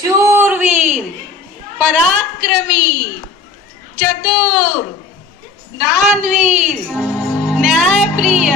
शूरवीर, पराक्रमी, चतुर, दानवीर, न्यायप्रिय,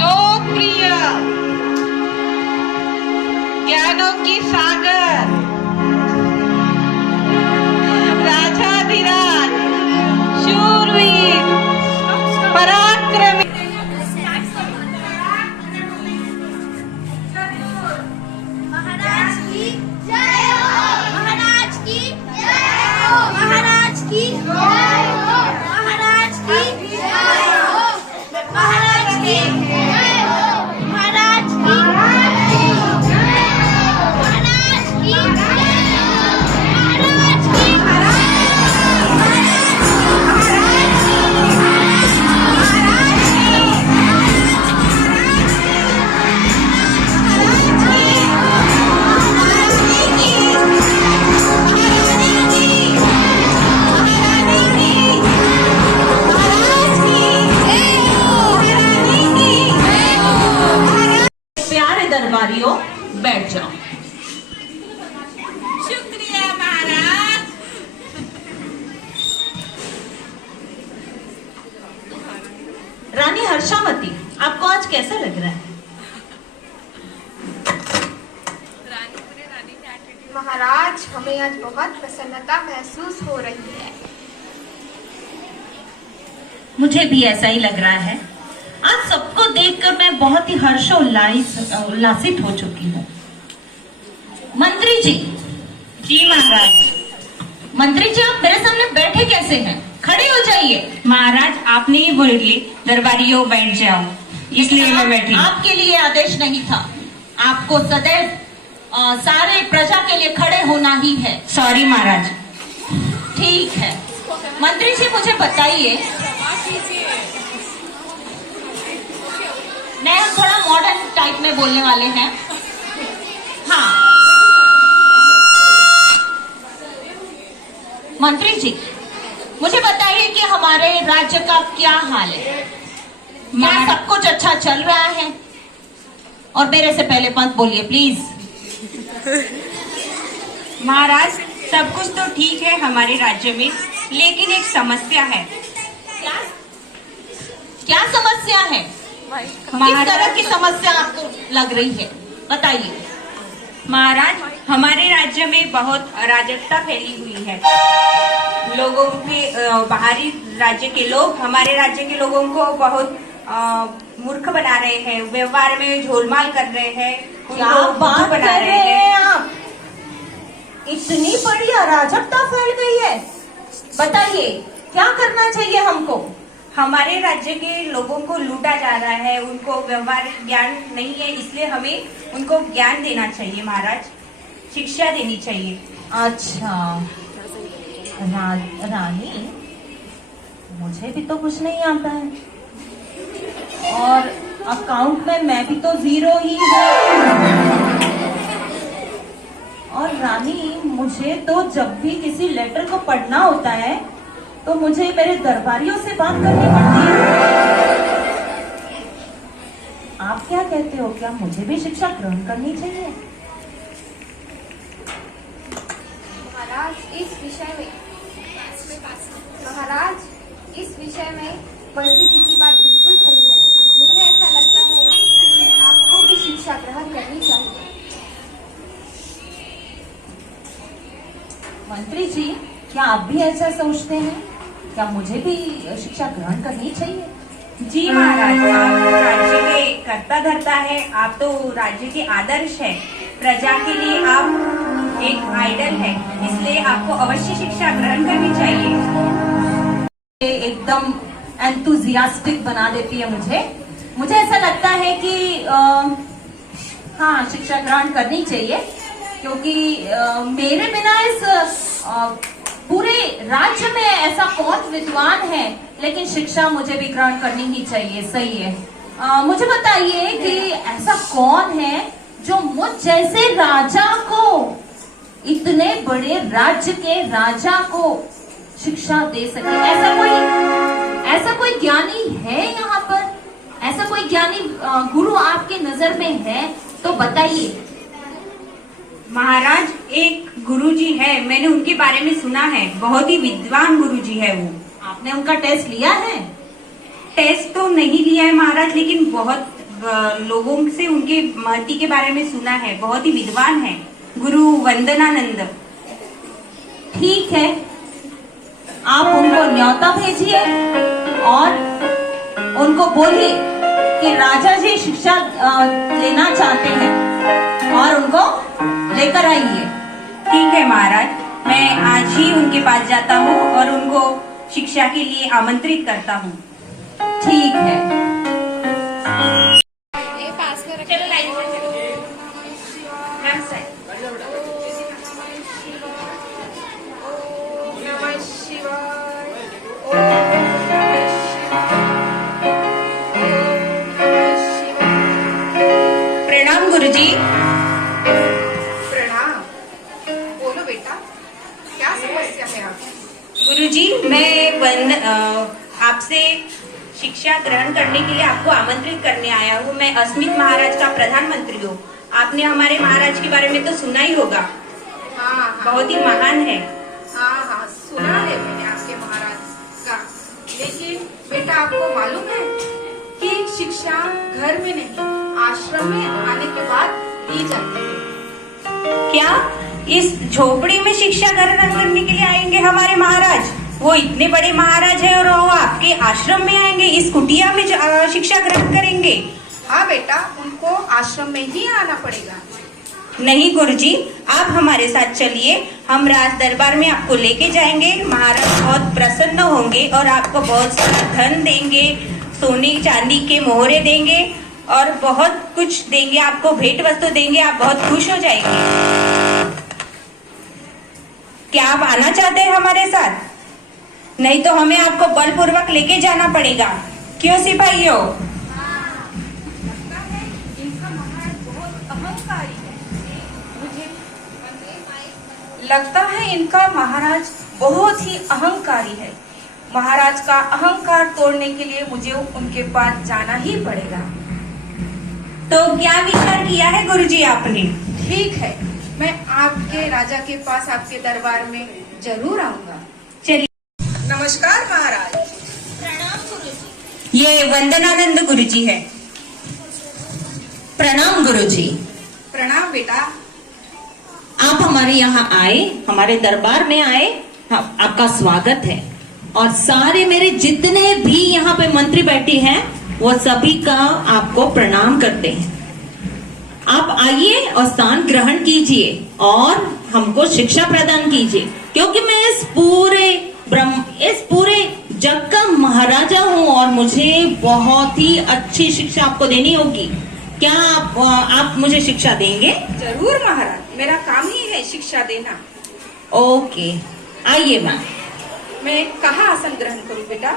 लोकप्रिय, ज्ञानों की सागर, राजाधिराज, शूरवीर, पराक्रमी, महाराज की जय हो, महाराज की जय हो, महाराज की जय हो, महाराज की जय हो, महाराज की जय हो, महाराज की जय हो, महाराज की जय हो, प्यारे दरबारियों, बैठ जाओ। शुक्रिया महाराज। रानी हर्षामती, आपको आज कैसा लग रहा है? महाराज, हमें आज बहुत प्रसन्नता महसूस हो रही है। मुझे भी ऐसा ही लग रहा है। आज सबको देखकर मैं बहुत ही उल्लासित हो चुकी हूँ। मंत्री जी। जी महाराज। मंत्री जी, आप मेरे सामने बैठे कैसे हैं? खड़े हो जाइए। महाराज, आपने ही बोली दरबारियों बैठ जाओ, इसलिए मैं बैठी। आपके लिए आदेश नहीं था, आपको सदैव सारे प्रजा के लिए खड़े होना ही है। सॉरी महाराज। ठीक है। मंत्री जी, मुझे बताइए, मैं थोड़ा मॉडर्न टाइप में बोलने वाले हैं। हाँ मंत्री जी, मुझे बताइए कि हमारे राज्य का क्या हाल है? क्या सब कुछ अच्छा चल रहा है? और मेरे से पहले मत बोलिए प्लीज। महाराज, सब कुछ तो ठीक है हमारे राज्य में, लेकिन एक समस्या है। क्या क्या समस्या है? किस तरह की समस्या आपको लग रही है? बताइए। महाराज, हमारे राज्य में बहुत अराजकता फैली हुई है। लोगों के बाहरी राज्य के लोग हमारे राज्य के लोगों को बहुत मूर्ख बना रहे हैं, व्यवहार में झोलमाल कर रहे हैं, क्या बात कर रहे हैं आप? इतनी बड़ी अराजकता फैल गई है, बताइए क्या करना चाहिए हमको? हमारे राज्य के लोगों को लूटा जा रहा है, उनको व्यवहार ज्ञान नहीं है, इसलिए हमें उनको ज्ञान देना चाहिए महाराज, शिक्षा देनी चाहिए। अच्छा रानी, मुझे भी तो कुछ नहीं आता है, और अकाउंट में मैं भी तो जीरो ही हूँ। और रानी, मुझे तो जब भी किसी लेटर को पढ़ना होता है तो मुझे मेरे दरबारियों से बात करनी पड़ती है। आप क्या कहते हो, क्या मुझे भी शिक्षा ग्रहण करनी चाहिए? महाराज, इस विषय में पंडित जी की बात बिल्कुल सही है। मुझे ऐसा लगता है कि आपको भी शिक्षा ग्रहण करनी चाहिए। मंत्री जी, क्या आप भी ऐसा सोचते हैं? क्या मुझे भी शिक्षा ग्रहण करनी चाहिए? जी महाराज, आप राज्य के कर्ता धर्ता है, आप तो राज्य के आदर्श है, प्रजा के लिए आप एक आइडल है, इसलिए आपको अवश्य शिक्षा ग्रहण करनी चाहिए। एकदम एंथुजियास्टिक बना देती है मुझे ऐसा लगता है कि हाँ, शिक्षा ग्रहण करनी चाहिए, क्योंकि मेरे बिना इस पूरे राज्य में ऐसा कौन विद्वान है, लेकिन शिक्षा मुझे भी ग्रहण करनी ही चाहिए। सही है। मुझे बताइए कि ऐसा कौन है जो मुझ जैसे राजा को, इतने बड़े राज्य के राजा को शिक्षा दे सके? ऐसा कोई ज्ञानी है यहाँ पर? ऐसा कोई ज्ञानी गुरु आपके नजर में है तो बताइए। महाराज, एक गुरुजी है, मैंने उनके बारे में सुना है, बहुत ही विद्वान गुरुजी है वो। आपने उनका टेस्ट लिया है? टेस्ट तो नहीं लिया है महाराज, लेकिन बहुत लोगों से उनके महती के बारे में सुना है, बहुत ही विद्वान है, गुरु वंदनानंद। ठीक है, आप उनको न्योता भेजिए और उनको बोलिए कि राजा जी शिक्षा लेना चाहते हैं और उनको लेकर आइए। ठीक है महाराज, मैं आज ही उनके पास जाता हूँ और उनको शिक्षा के लिए आमंत्रित करता हूँ। ठीक है। चलो लाइन में चलो। Ma'am side. प्रणाम गुरुजी। प्रणाम। बोलो बेटा, क्या समस्या है आपकी? गुरुजी, मैं आपसे शिक्षा ग्रहण करने के लिए आपको आमंत्रित करने आया हूँ। मैं अस्मित महाराज का प्रधानमंत्री हूँ। आपने हमारे महाराज के बारे में तो सुना ही होगा, हाँ हाँ बहुत ही महान है। हाँ हाँ, सुना है मैंने आपके महाराज का। लेकिन बेटा, आपको मालूम है कि शिक्षा घर में नहीं, आश्रम में आने के बाद दी जाती है। क्या इस झोपड़ी में शिक्षा ग्रहण करने के लिए आएंगे हमारे महाराज? वो इतने बड़े महाराज है और वो आपके आश्रम में आएंगे, इस कुटिया में शिक्षा ग्रहण करेंगे? हाँ बेटा, उनको आश्रम में ही आना पड़ेगा। नहीं गुरुजी, आप हमारे साथ चलिए, हम राज दरबार में आपको लेके जाएंगे। महाराज बहुत प्रसन्न होंगे और आपको बहुत सारा धन देंगे, सोने चांदी के मोहरे देंगे और बहुत कुछ देंगे, आपको भेंट वस्तु देंगे, आप बहुत खुश हो जाएंगे। क्या आप आना चाहते हैं हमारे साथ? नहीं तो हमें आपको बलपूर्वक लेके जाना पड़ेगा। क्यों सिपाहियों? लगता है इनका महाराज बहुत ही अहंकारी है। महाराज का अहंकार तोड़ने के लिए मुझे उनके पास जाना ही पड़ेगा। तो क्या विचार किया है गुरुजी आपने? ठीक है, मैं आपके राजा के पास, आपके दरबार में जरूर आऊंगा। चलिए। नमस्कार महाराज। ये वंदनानंद गुरुजी है। प्रणाम गुरुजी। प्रणाम बेटा। आप हमारे यहाँ आए, हमारे दरबार में आए, हाँ, आपका स्वागत है। और सारे मेरे जितने भी यहाँ पे मंत्री बैठे हैं वो सभी का आपको प्रणाम करते हैं। आप आइए और स्थान ग्रहण कीजिए और हमको शिक्षा प्रदान कीजिए, क्योंकि मैं इस पूरे जग का महाराजा हूँ और मुझे बहुत ही अच्छी शिक्षा आपको देनी होगी। क्या आप मुझे शिक्षा देंगे? जरूर महाराज, मेरा काम ही है शिक्षा देना। ओके, आइए मैम। मैं कहाँ आसन ग्रहण करूँ बेटा?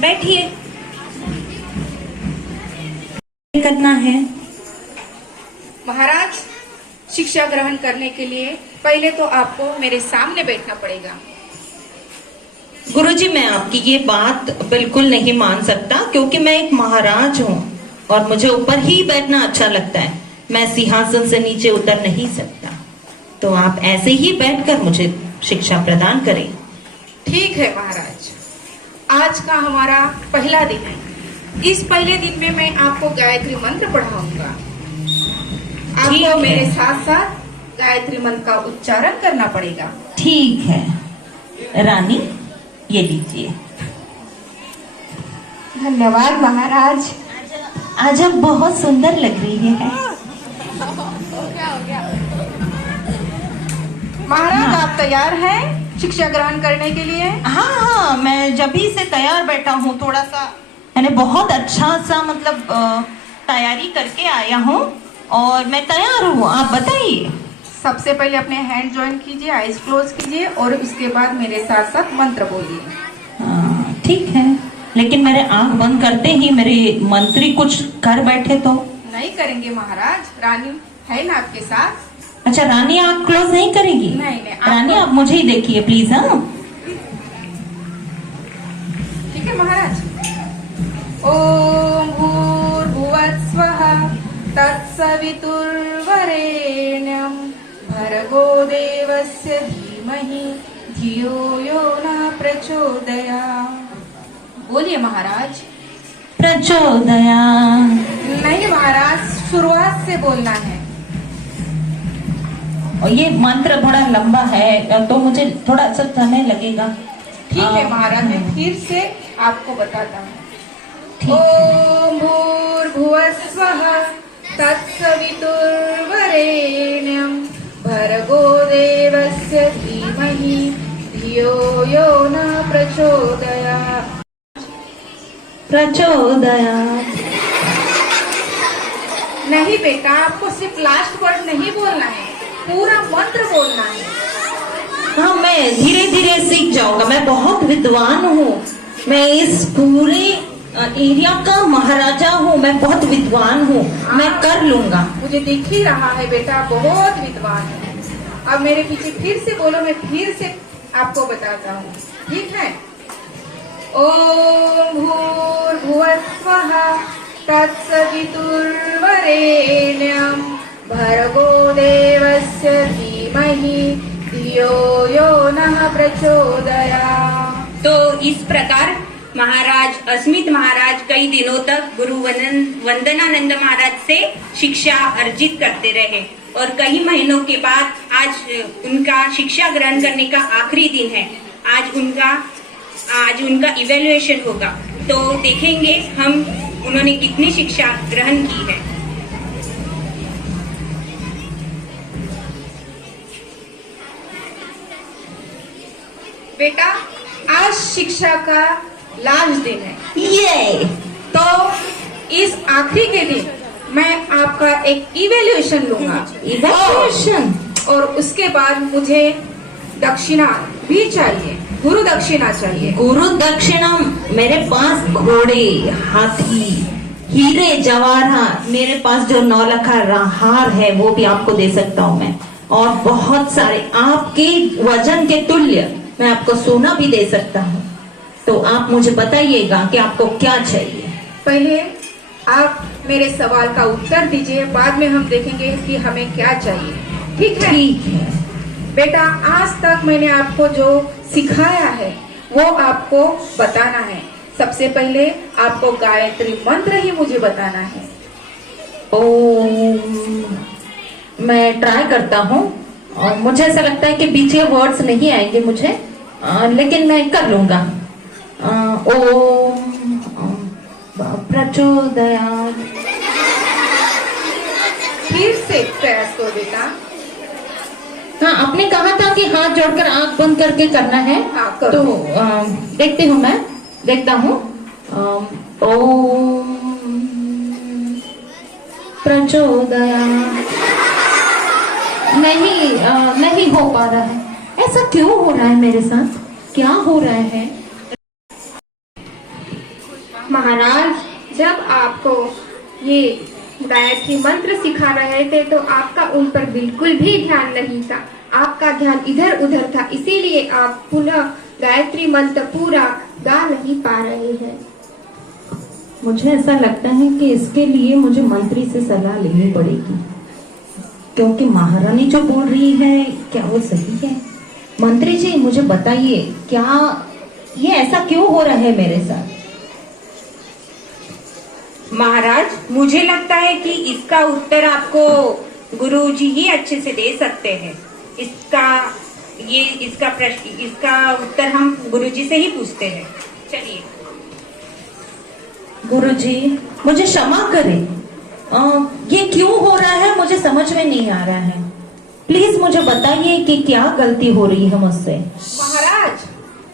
बैठिए। करना है महाराज, शिक्षा ग्रहण करने के लिए पहले तो आपको मेरे सामने बैठना पड़ेगा। गुरुजी, मैं आपकी ये बात बिल्कुल नहीं मान सकता, क्योंकि मैं एक महाराज हूँ और मुझे ऊपर ही बैठना अच्छा लगता है। मैं सिंहासन से नीचे उतर नहीं सकता, तो आप ऐसे ही बैठकर मुझे शिक्षा प्रदान करें। ठीक है महाराज, आज का हमारा पहला दिन है। इस पहले दिन में मैं आपको गायत्री मंत्र पढ़ाऊंगा। ठीक है। आपको मेरे साथ साथ गायत्री मंत्र का उच्चारण करना पड़ेगा। ठीक है रानी, ये लीजिए। धन्यवाद महाराज। आज आप बहुत सुंदर लग रही है। महाराज, आप तैयार हैं शिक्षा ग्रहण करने के लिए? हाँ हाँ, मैं जब ही से तैयार बैठा हूँ, थोड़ा सा मैंने बहुत अच्छा सा मतलब तैयारी करके आया हूँ और मैं तैयार हूँ। आप बताइए। सबसे पहले अपने हैंड ज्वाइन कीजिए, आईज क्लोज कीजिए और उसके बाद मेरे साथ साथ मंत्र बोलिए। ठीक है, लेकिन मेरे आंख बंद करते ही मेरे मंत्री कुछ कर बैठे तो? नहीं करेंगे महाराज, रानी है ना आपके साथ। अच्छा, रानी आंख क्लोज नहीं करेगी? नहीं, रानी आप मुझे ही देखिए प्लीज। हाँ ठीक है महाराज। ओम भूर्भुवः स्वः तत्सवितुर्वरेण्यं वरेण्यं भर्गो देवस्य धीमहि धियो यो न प्रचोदयात्। बोलिए महाराज। प्रचोदया। नहीं महाराज, शुरुआत से बोलना है। और ये मंत्र थोड़ा लंबा है तो मुझे थोड़ा सा समय लगेगा। ठीक है महाराज, मैं फिर से आपको बताता हूँ। ठीक है। ओम भूर्भुवस्वः तत्सवितुर्वरेण्यं भर्गो देवस्य धीमहि धियो यो न प्रचोदयात्। प्रचोदयात्। नहीं बेटा, आपको सिर्फ लास्ट वर्ड नहीं बोलना है, पूरा मंत्र बोलना है। हाँ, मैं धीरे धीरे सीख जाऊंगा। मैं बहुत विद्वान हूँ। मैं इस पूरे एरिया का महाराजा हूँ। मैं बहुत विद्वान हूँ। मैं कर लूंगा। मुझे दिख ही रहा है बेटा, बहुत विद्वान है। अब मेरे पीछे फिर से बोलो, मैं फिर से आपको बताता हूँ, ठीक है? ओम भूर्भुवस्वः तत्सवितुर्वरेण्यं भर्गो देवस्य धीमहि धियो यो नः प्रचोदयात्। तो इस प्रकार महाराज अस्मित महाराज कई दिनों तक गुरु वंदनानंद महाराज से शिक्षा अर्जित करते रहे और कई महीनों के बाद आज उनका शिक्षा ग्रहण करने का आखिरी दिन है। आज उनका इवैल्यूएशन होगा, तो देखेंगे हम उन्होंने कितनी शिक्षा ग्रहण की है। बेटा, आज शिक्षा का लास्ट दिन है, ये तो इस आखिरी के दिन मैं आपका एक इवैल्यूएशन लूंगा। इवैल्यूएशन। और उसके बाद मुझे दक्षिणा भी चाहिए, गुरु दक्षिणा चाहिए। गुरु दक्षिणा? मेरे पास घोड़े, हाथी, हीरे जवाहरात, मेरे पास जो 9 लाख हार है वो भी आपको दे सकता हूँ मैं। और बहुत सारे आपके वजन के तुल्य मैं आपको सोना भी दे सकता हूँ। तो आप मुझे बताइएगा कि आपको क्या चाहिए। पहले आप मेरे सवाल का उत्तर दीजिए, बाद में हम देखेंगे कि हमें क्या चाहिए, ठीक है? ठीक है। बेटा, आज तक मैंने आपको जो सिखाया है वो आपको बताना है। सबसे पहले आपको गायत्री मंत्र ही मुझे बताना है। ओम। मैं ट्राई करता हूँ और मुझे ऐसा लगता है कि बीच वर्ड्स नहीं आएंगे मुझे, लेकिन मैं कर लूंगा। ओम प्रचोदयात्। फिर से प्रयास करो बेटा। हाँ, आपने कहा था कि हाथ जोड़कर आंख बंद करके करना है। हाँ, करो। तो देखती हूँ, मैं देखता हूँ। ओम प्रचोदयात्। नहीं हो पा रहा है। ऐसा क्यों हो रहा है मेरे साथ? क्या हो रहा है? महाराज, जब आपको ये गायत्री मंत्र सिखा रहे थे तो आपका उन पर बिल्कुल भी ध्यान नहीं था। आपका ध्यान इधर उधर था, इसीलिए आप पुनः गायत्री मंत्र पूरा गा नहीं पा रहे हैं। मुझे ऐसा लगता है कि इसके लिए मुझे मंत्री से सलाह लेनी पड़ेगी, क्योंकि महारानी जो बोल रही है क्या वो सही है? मंत्री जी, मुझे बताइए, क्या ये ऐसा क्यों हो रहा है मेरे साथ? महाराज, मुझे लगता है कि इसका उत्तर आपको गुरुजी ही अच्छे से दे सकते हैं। इसका उत्तर हम गुरुजी से ही पूछते हैं। चलिए। गुरुजी, मुझे क्षमा करें। ये क्यों हो रहा है मुझे समझ में नहीं आ रहा है। प्लीज मुझे बताइए कि क्या गलती हो रही है मुझसे। महाराज,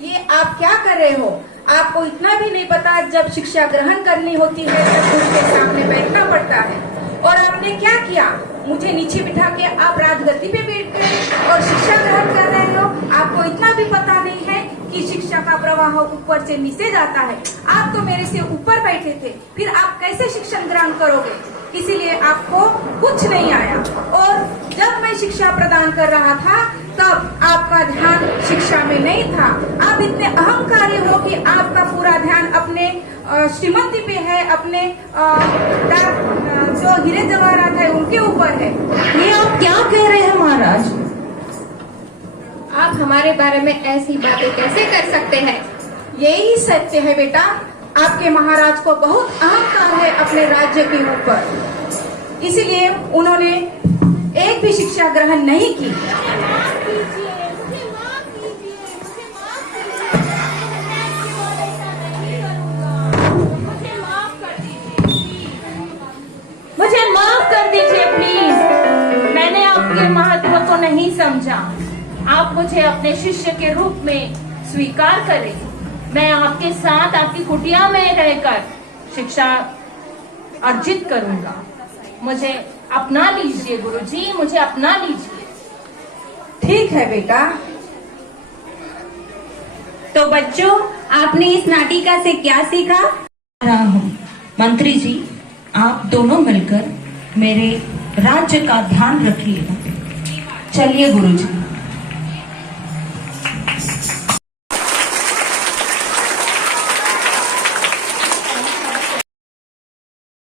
ये आप क्या कर रहे हो? आपको इतना भी नहीं पता, जब शिक्षा ग्रहण करनी होती है तब उसके सामने बैठना पड़ता है। और आपने क्या किया? मुझे नीचे बिठा के आप राजगद्दी पे बैठ गए और शिक्षा ग्रहण कर रहे हो। आपको इतना भी पता नहीं है कि शिक्षा का प्रवाह ऊपर से नीचे जाता है। आप तो मेरे से ऊपर बैठे थे, फिर आप कैसे शिक्षा ग्रहण करोगे? इसीलिए आपको कुछ नहीं आया। और जब मैं शिक्षा प्रदान कर रहा था तब आपका ध्यान शिक्षा में नहीं था। आप इतने अहंकारी हो कि आपका पूरा ध्यान अपने श्रीमती पे है, अपने जो हीरे जवाहरात है उनके ऊपर ऊपर है। ये आप क्या कह रहे हैं महाराज? आप हमारे बारे में ऐसी बातें कैसे कर सकते हैं? यही सत्य है बेटा। आपके महाराज को बहुत अहंकार है अपने राज्य के ऊपर, इसीलिए उन्होंने एक भी शिक्षा ग्रहण नहीं की। मुझे माफ कर दीजिए प्लीज। मैंने आपके महत्व को नहीं समझा। आप मुझे अपने शिष्य के रूप में स्वीकार करें। मैं आपके साथ आपकी कुटिया में रहकर शिक्षा अर्जित करूंगा। मुझे अपना लीजिए गुरुजी, मुझे अपना लीजिए। ठीक है बेटा। तो बच्चों, आपने इस नाटिका से क्या सीखा? रहा हूँ मंत्री जी, आप दोनों मिलकर मेरे राज्य का ध्यान रखिएगा। चलिए गुरुजी।